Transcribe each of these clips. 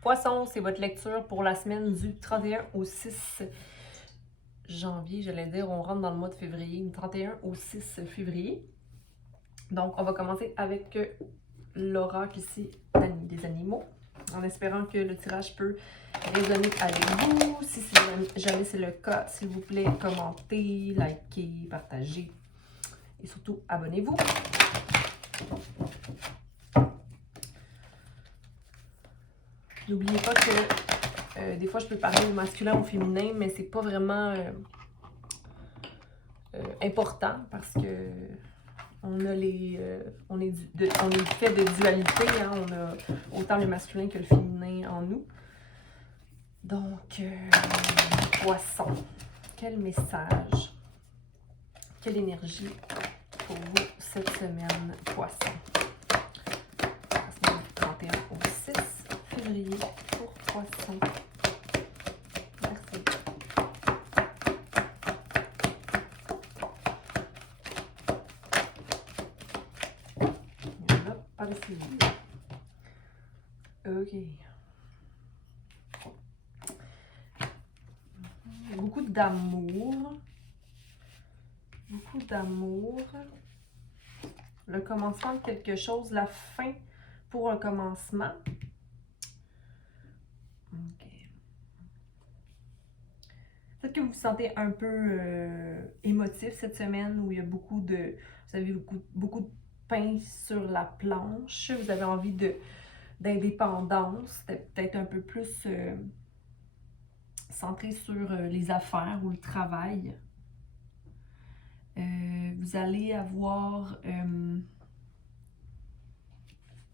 Poisson, c'est votre lecture pour la semaine du 31 au 6 janvier. J'allais dire, on rentre dans le mois de février, du 31 au 6 février. Donc, on va commencer avec l'oracle ici des animaux, en espérant que le tirage peut résonner avec vous. Si jamais c'est le cas, s'il vous plaît, commentez, likez, partagez et surtout abonnez-vous. N'oubliez pas que des fois je peux parler au masculin ou au féminin, mais c'est pas vraiment important parce que on est fait de dualité, hein? On a autant le masculin que le féminin en nous. Donc, poisson, quel message, quelle énergie pour vous cette semaine, poisson? La semaine du 31 au 6 février pour poisson. Merci. Il n'y en a pas de civil. Ok. Beaucoup d'amour. Beaucoup d'amour. Le commencement de quelque chose, la fin pour un commencement. Ok. Peut-être que vous vous sentez un peu émotif cette semaine où il y a beaucoup de... Vous avez beaucoup de pain sur la planche. Vous avez envie d'indépendance. Peut-être un peu plus centré sur les affaires ou le travail. Vous allez avoir une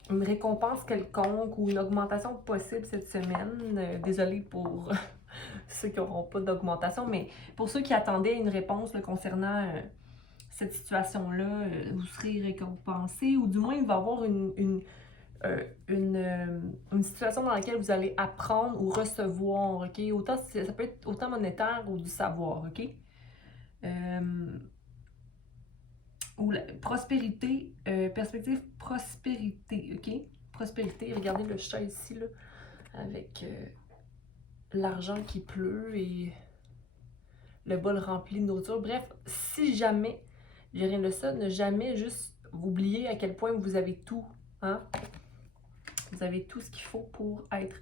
récompense quelconque ou une augmentation possible cette semaine. Désolée pour ceux qui n'auront pas d'augmentation, mais pour ceux qui attendaient une réponse là, concernant cette situation-là, vous serez récompensé, ou du moins il va y avoir une situation dans laquelle vous allez apprendre ou recevoir, ok? Autant, ça peut être autant monétaire ou du savoir, ok? Ou la prospérité, perspective prospérité, ok? Prospérité, regardez le chat ici, là, avec l'argent qui pleut et le bol rempli de nourriture. Bref, si jamais, j'ai rien de ça, ne jamais juste oublier à quel point vous avez tout, hein? Vous avez tout ce qu'il faut pour être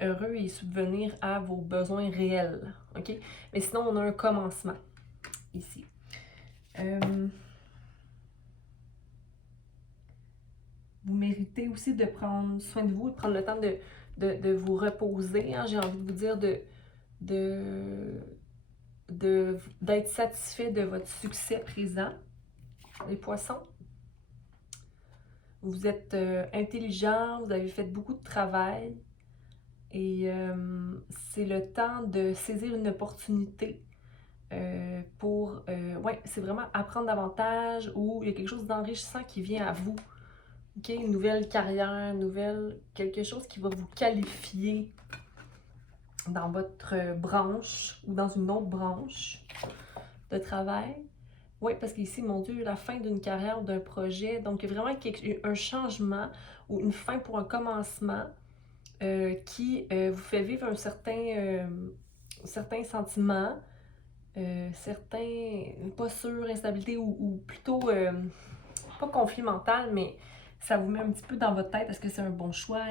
heureux et subvenir à vos besoins réels, ok? Mais sinon, on a un commencement ici. Vous méritez aussi de prendre soin de vous, de prendre le temps de vous reposer, hein? J'ai envie de vous dire d'être satisfait de votre succès présent, les poissons. Vous êtes intelligent, vous avez fait beaucoup de travail et c'est le temps de saisir une opportunité pour, ouais, c'est vraiment apprendre davantage ou il y a quelque chose d'enrichissant qui vient à vous. OK? Une nouvelle carrière, quelque chose qui va vous qualifier dans votre branche ou dans une autre branche de travail. Oui, parce qu'ici, mon Dieu, la fin d'une carrière ou d'un projet. Donc, il y a vraiment un changement ou une fin pour un commencement qui vous fait vivre un certain sentiment, pas sûr, instabilité ou plutôt, pas conflit mental, mais ça vous met un petit peu dans votre tête. Est-ce que c'est un bon choix?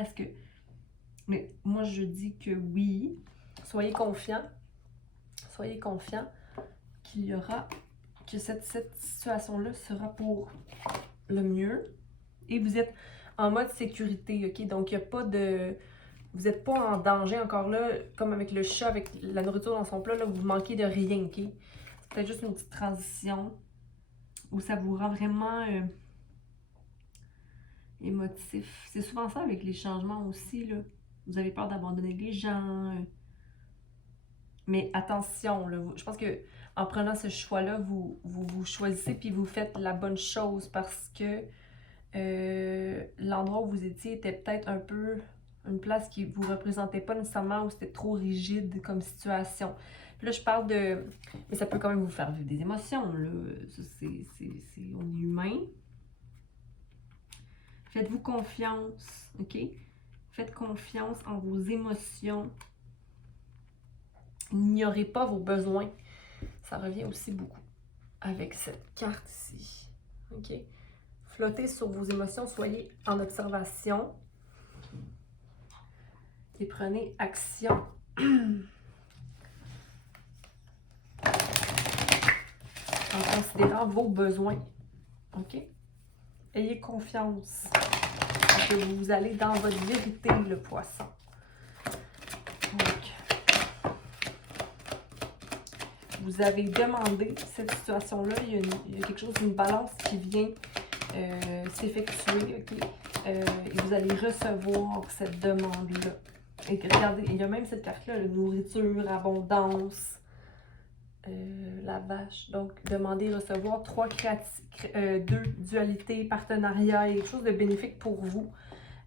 Mais moi, je dis que oui. Soyez confiants. Soyez confiants qu'il y aura, que cette situation-là sera pour le mieux. Et vous êtes en mode sécurité, ok? Donc, il n'y a pas de... Vous n'êtes pas en danger encore là, comme avec le chat, avec la nourriture dans son plat, là, vous manquez de rien, ok? C'est peut-être juste une petite transition où ça vous rend vraiment émotif. C'est souvent ça avec les changements aussi, là. Vous avez peur d'abandonner les gens. Mais attention, là, je pense que en prenant ce choix-là, vous choisissez puis vous faites la bonne chose parce que l'endroit où vous étiez était peut-être un peu une place qui vous représentait pas nécessairement, où c'était trop rigide comme situation. Puis là, je parle de... Mais ça peut quand même vous faire vivre des émotions, là. Ça, on est humain. Faites-vous confiance, OK? Faites confiance en vos émotions. N'ignorez pas vos besoins. Ça revient aussi beaucoup avec cette carte ici. OK? Flottez sur vos émotions, soyez en observation. Et prenez action. En considérant vos besoins. OK? Ayez confiance que vous allez dans votre vérité, le poisson. Donc, vous avez demandé cette situation-là. Il y a quelque chose, une balance qui vient s'effectuer. OK? Et vous allez recevoir cette demande-là. Et regardez, il y a même cette carte-là, nourriture, abondance. La vache. Donc, demander, recevoir, 2 dualité, partenariat, et quelque chose de bénéfique pour vous.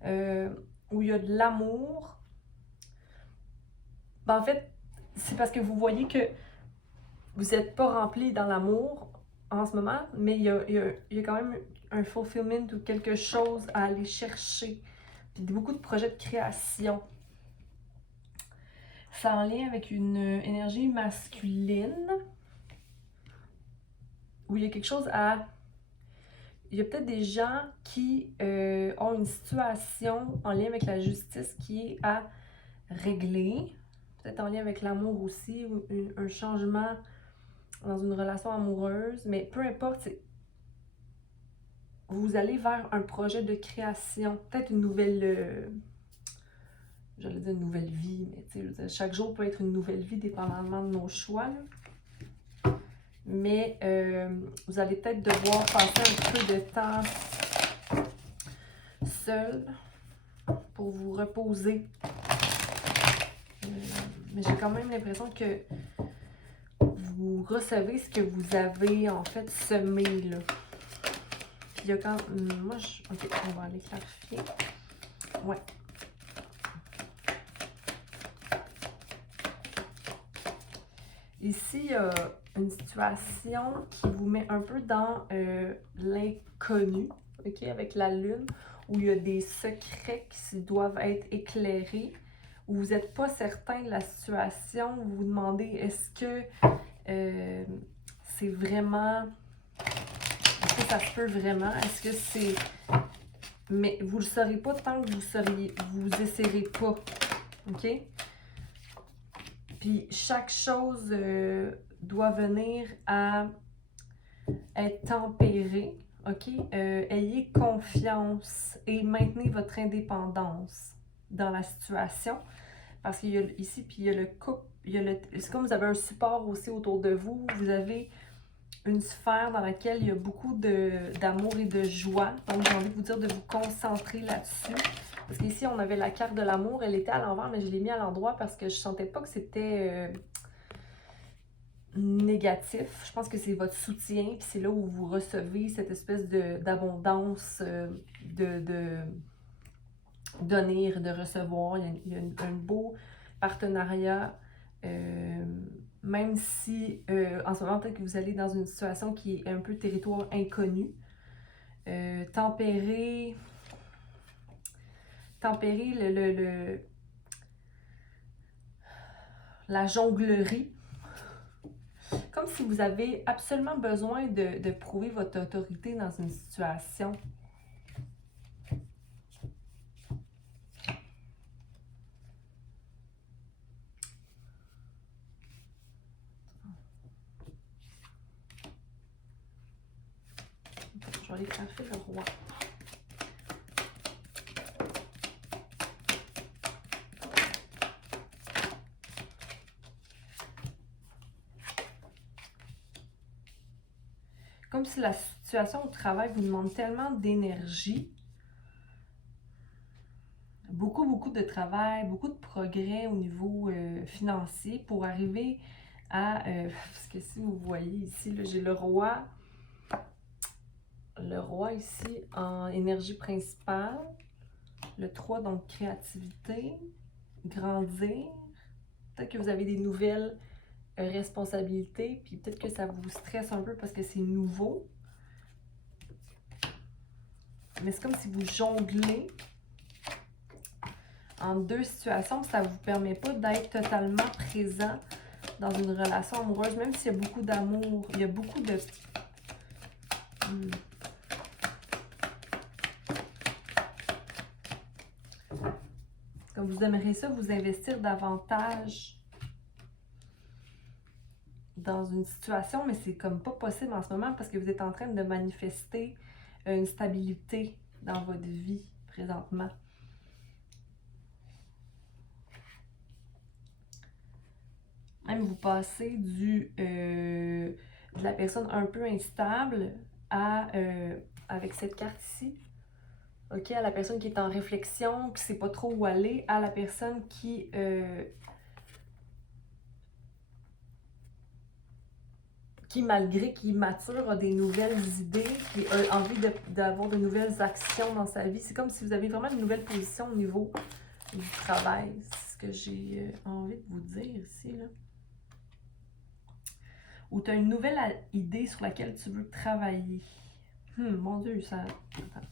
Où il y a de l'amour. Ben, en fait, c'est parce que vous voyez que vous n'êtes pas rempli dans l'amour en ce moment, mais il y a quand même un fulfillment ou quelque chose à aller chercher. Puis beaucoup de projets de création. Ça en lien avec une énergie masculine. Où il y a quelque chose à... Il y a peut-être des gens qui ont une situation en lien avec la justice qui est à régler. Peut-être en lien avec l'amour aussi, ou un changement dans une relation amoureuse. Mais peu importe, vous allez vers un projet de création. Peut-être une nouvelle... j'allais dire une nouvelle vie, mais tu sais, chaque jour peut être une nouvelle vie dépendamment de nos choix, là. Mais vous allez peut-être devoir passer un peu de temps seul pour vous reposer. Mais j'ai quand même l'impression que vous recevez ce que vous avez en fait semé, là. Puis il y a quand... Moi, ok, on va aller clarifier. Ouais. Ici, il y a une situation qui vous met un peu dans l'inconnu, ok, avec la lune, où il y a des secrets qui doivent être éclairés, où vous n'êtes pas certain de la situation, vous vous demandez est-ce que c'est vraiment, est-ce que ça se peut vraiment, est-ce que c'est, mais vous ne le saurez pas tant que vous essayerez pas, ok? Puis chaque chose doit venir à être tempérée, ok? Ayez confiance et maintenez votre indépendance dans la situation. Parce qu'il y a ici, puis il y a le couple, c'est comme vous avez un support aussi autour de vous. Vous avez une sphère dans laquelle il y a beaucoup d'amour et de joie. Donc j'ai envie de vous dire de vous concentrer là-dessus. Parce qu'ici, on avait la carte de l'amour, elle était à l'envers, mais je l'ai mis à l'endroit parce que je sentais pas que c'était négatif. Je pense que c'est votre soutien, puis c'est là où vous recevez cette espèce d'abondance, de donner et de recevoir. Il y a un beau partenariat, même si en ce moment, peut-être que vous allez dans une situation qui est un peu territoire inconnu. Tempérer la jonglerie, comme si vous avez absolument besoin de prouver votre autorité dans une situation. Je vais aller faire le roi. Comme si la situation au travail vous demande tellement d'énergie, beaucoup de travail, beaucoup de progrès au niveau financier pour arriver à... parce que si vous voyez ici, j'ai le roi ici en énergie principale, le 3, donc créativité, grandir, peut-être que vous avez des nouvelles responsabilités, puis peut-être que ça vous stresse un peu parce que c'est nouveau. Mais c'est comme si vous jonglez en deux situations, ça ne vous permet pas d'être totalement présent dans une relation amoureuse, même s'il y a beaucoup d'amour, il y a beaucoup de... Comme vous aimeriez ça, vous investir davantage dans une situation, mais c'est comme pas possible en ce moment parce que vous êtes en train de manifester une stabilité dans votre vie présentement. Même vous passez de la personne un peu instable à, avec cette carte ici, ok, à la personne qui est en réflexion, qui ne sait pas trop où aller, à la personne qui malgré qu'il mature, a des nouvelles idées, qui a envie d'avoir de nouvelles actions dans sa vie. C'est comme si vous avez vraiment une nouvelle position au niveau du travail. C'est ce que j'ai envie de vous dire ici, là. Ou tu as une nouvelle idée sur laquelle tu veux travailler. Mon Dieu, ça... Attends.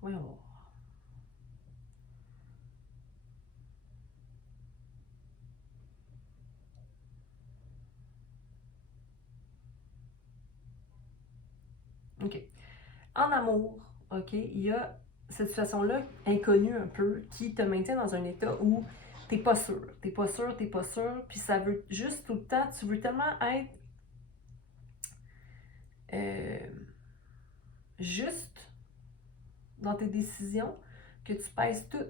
Voyons voir. OK. En amour, OK, il y a cette situation-là inconnue un peu qui te maintient dans un état où t'es pas sûr. T'es pas sûr, t'es pas sûr. Puis ça veut juste tout le temps, tu veux tellement être juste dans tes décisions que tu pèses tout.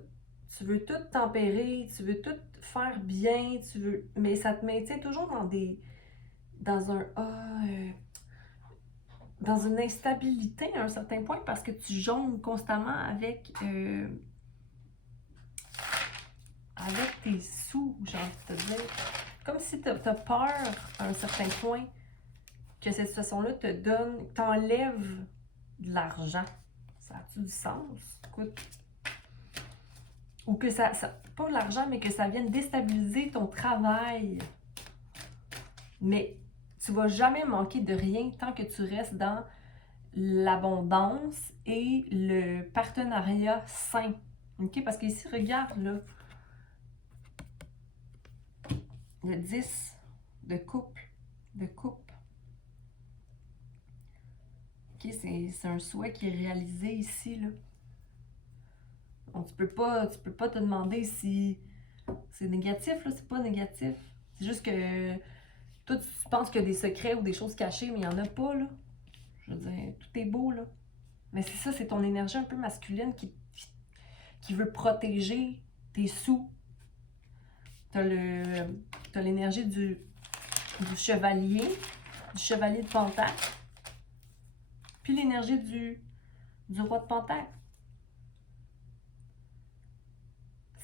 Tu veux tout tempérer, tu veux tout faire bien, mais ça te maintient toujours dans une instabilité à un certain point parce que tu jongles constamment avec tes sous, j'ai envie de te dire. Comme si tu as peur à un certain point que cette situation-là t'enlève de l'argent. Ça a-tu du sens? Écoute. Ou que pas l'argent, mais que ça vienne déstabiliser ton travail. Mais tu vas jamais manquer de rien tant que tu restes dans l'abondance et le partenariat sain. OK? Parce qu'ici, regarde, là, le 10 de couple. OK? C'est un souhait qui est réalisé ici, là. Donc, tu peux pas te demander si c'est négatif, là, c'est pas négatif. C'est juste que toi, tu penses qu'il y a des secrets ou des choses cachées, mais il n'y en a pas, là. Je veux dire, tout est beau, là. Mais c'est ça, c'est ton énergie un peu masculine qui veut protéger tes sous. T'as l'énergie du chevalier de pentacle, puis l'énergie du roi de pentacle.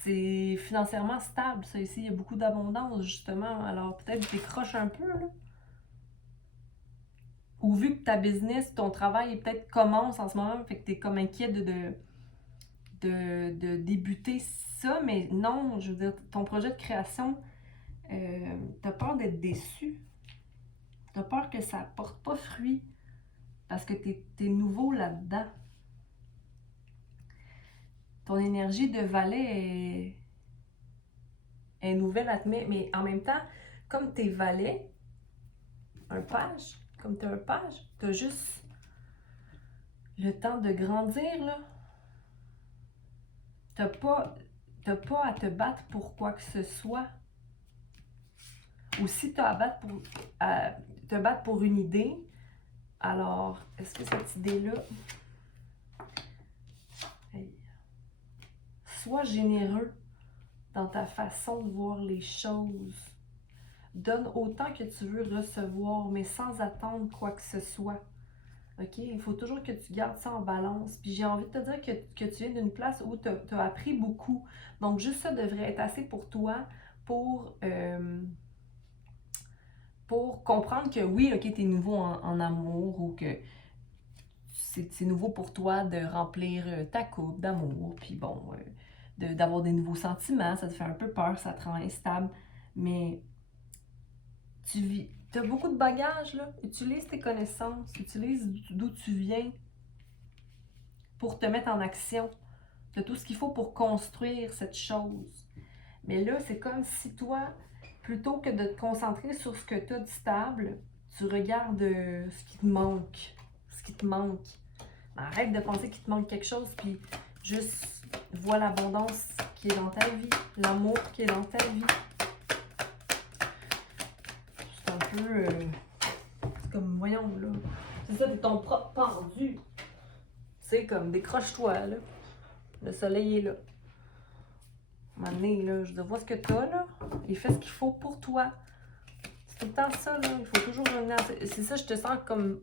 C'est financièrement stable, ça ici. Il y a beaucoup d'abondance, justement. Alors, peut-être décroche un peu, là. Ou vu que ta business, ton travail, peut-être commence en ce moment, fait que t'es comme inquiet de débuter ça, mais non, je veux dire, ton projet de création, t'as peur d'être déçu. T'as peur que ça porte pas fruit parce que t'es nouveau là-dedans. Ton énergie de valet est nouvelle à te mettre, mais en même temps, comme t'es valet, comme t'es un page, t'as juste le temps de grandir, là. T'as pas à te battre pour quoi que ce soit. Ou si tu as à te battre pour une idée, alors, est-ce que cette idée-là... Hey, sois généreux dans ta façon de voir les choses. Donne autant que tu veux recevoir, mais sans attendre quoi que ce soit. OK? Il faut toujours que tu gardes ça en balance. Puis j'ai envie de te dire que tu viens d'une place où tu as appris beaucoup. Donc, juste ça devrait être assez pour toi pour comprendre que oui, OK, tu es nouveau en amour ou que c'est nouveau pour toi de remplir ta coupe d'amour. Puis bon, d'avoir des nouveaux sentiments, ça te fait un peu peur, ça te rend instable, mais tu as beaucoup de bagages, là. Utilise tes connaissances, utilise d'où tu viens pour te mettre en action. Tu as tout ce qu'il faut pour construire cette chose. Mais là, c'est comme si toi, plutôt que de te concentrer sur ce que tu as de stable, tu regardes ce qui te manque. Ce qui te manque. Arrête de penser qu'il te manque quelque chose, puis juste vois l'abondance qui est dans ta vie, l'amour qui est dans ta vie. C'est un peu... c'est comme, voyons, là. C'est ça, t'es ton propre pendu. C'est comme, décroche-toi, là. Le soleil est là. À un moment donné, là, je vois ce que t'as, là, et fais ce qu'il faut pour toi. C'est tout le temps ça, là. Il faut toujours revenir à... C'est ça, je te sens comme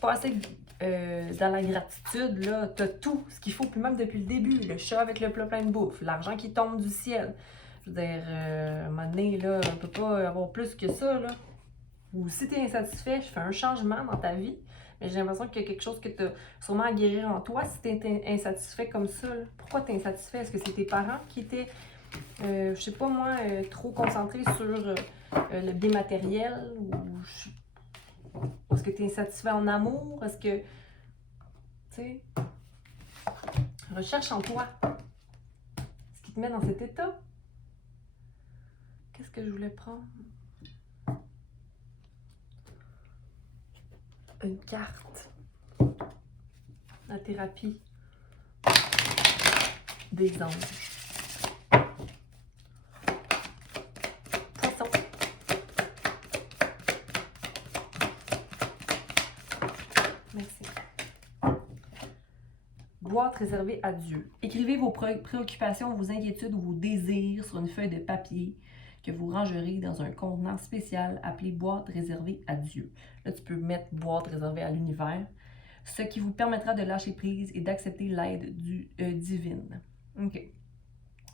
pas assez dans la gratitude, là. T'as tout ce qu'il faut, puis même depuis le début. Le chat avec le plat plein de bouffe, l'argent qui tombe du ciel. Je veux dire, à un moment donné, là, on peut pas avoir plus que ça, là. Ou si t'es insatisfait, je fais un changement dans ta vie. Mais j'ai l'impression qu'il y a quelque chose que tu as sûrement à guérir en toi si tu es insatisfait comme ça. Là. Pourquoi tu es insatisfait? Est-ce que c'est tes parents qui étaient, je sais pas moi, trop concentrés sur le bien matériel? Ou est-ce que tu es insatisfait en amour? Est-ce que, tu sais, recherche en toi ce qui te met dans cet état. Qu'est-ce que je voulais prendre? Une carte. La thérapie des anges. Poisson. Merci. Boîte réservée à Dieu. Écrivez vos préoccupations, vos inquiétudes ou vos désirs sur une feuille de papier que vous rangerez dans un contenant spécial appelé boîte réservée à Dieu. Là, tu peux mettre boîte réservée à l'univers, ce qui vous permettra de lâcher prise et d'accepter l'aide divine. OK.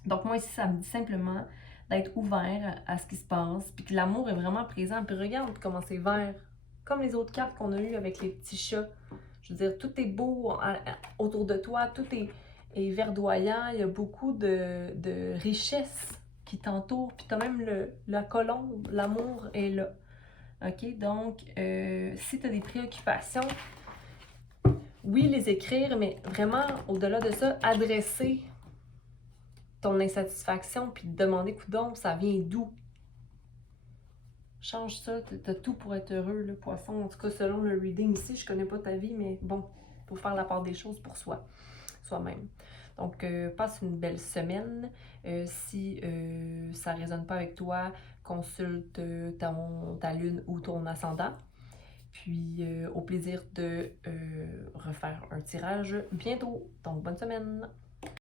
Donc, moi, ici, ça me dit simplement d'être ouvert à ce qui se passe, puis que l'amour est vraiment présent. Puis regarde comment c'est vert, comme les autres cartes qu'on a eues avec les petits chats. Je veux dire, tout est beau autour de toi, tout est verdoyant, il y a beaucoup de richesse qui t'entoure, puis tu as même la colombe, l'amour est là. OK? Donc, si tu as des préoccupations, oui, les écrire, mais vraiment, au-delà de ça, adresser ton insatisfaction, puis te demander, coudonc, ça vient d'où? Change ça, t'as tout pour être heureux, le poisson. En tout cas, selon le reading ici, je connais pas ta vie, mais bon, faut faire la part des choses pour soi-même. Donc, passe une belle semaine. Si ça ne résonne pas avec toi, consulte ta lune ou ton ascendant. Puis, au plaisir de refaire un tirage bientôt. Donc, bonne semaine!